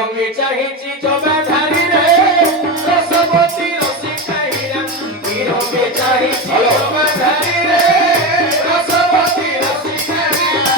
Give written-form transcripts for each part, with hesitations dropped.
রঙে চাহিছি জবা ধারি রে রসবতী রসিকা হীরা কি রঙে চাহিছি জবা ধারি রে রসবতী রসিকা হীরা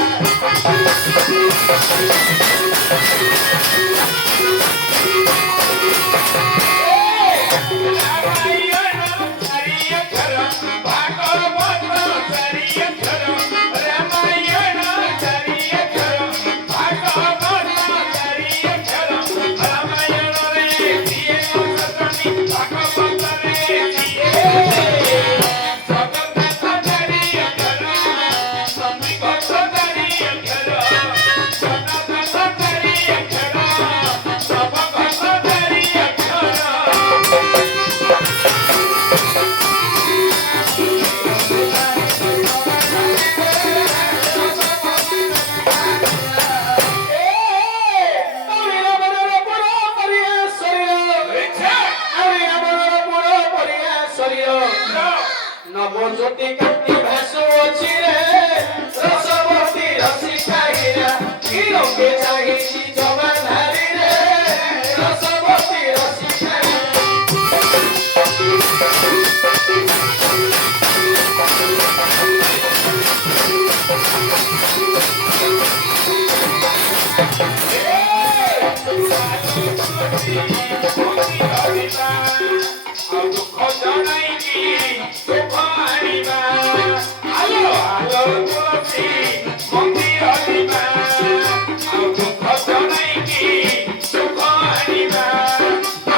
নবজ্যোতি কান্তি ভাসুছি রে রসবতী রসিকা হীরা কি রঙে চাহিছি জবা ধারি রে রসবতী রসিকা দুঃখ জনাইকি সুখ আনিবা আলো আলো তুলসী মন্দির দিবা আর দুঃখ জনাইকি সুখ আনিবা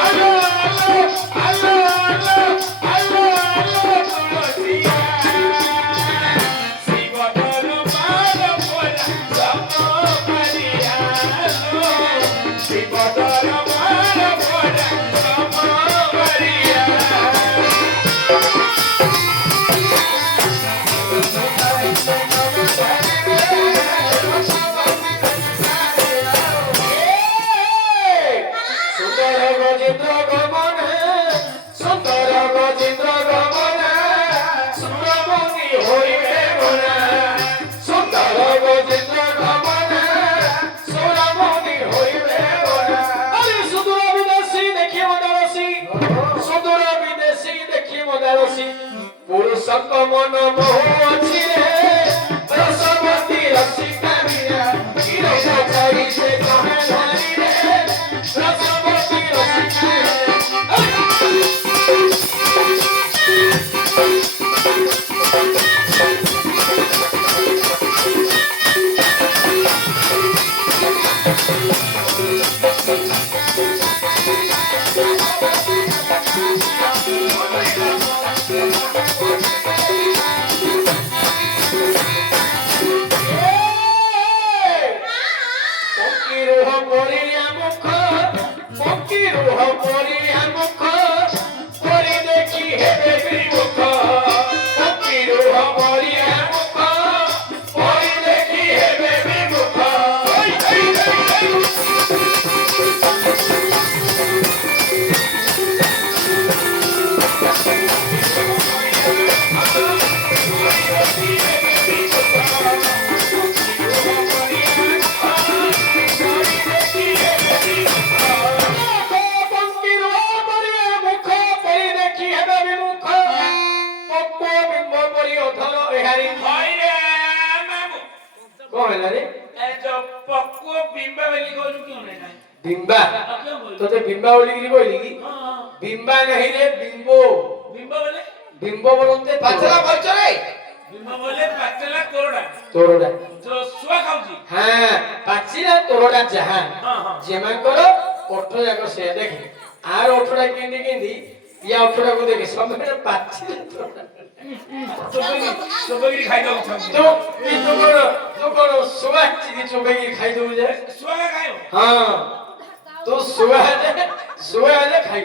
আলো আলো আলো আলো আলো আলো তুলসী শিব দরবার পোলা সম পারিয়া শিব দরবার পোলা সম পারিয়া পুরুষক মন বহু ଅଛି রে রসবতী রসিকা হীরা কি রঙে চাহিছে জবা ধারি রে রসবতী রসিকা बिंबा तो ते बिंबा बोली की बोली की बिंबा नहीं रे बिंबो बिंबो बोले बिंबो बोलते पाचला बोलचरे बिंबो बोले पाचला तोरडा तोरडा जो सुआ खाउची हां पाचला तोरडा जहां जेमा करो ओठो जाको से देखे आर ओठोडा केंदी केंदी या ओठोडा को देखे समय पाचला तोरडा चोबेगी खाई दो तो करो सुआ की चोबेगी खाई दो जे सुआ खायो हां तो सुआ जे खाई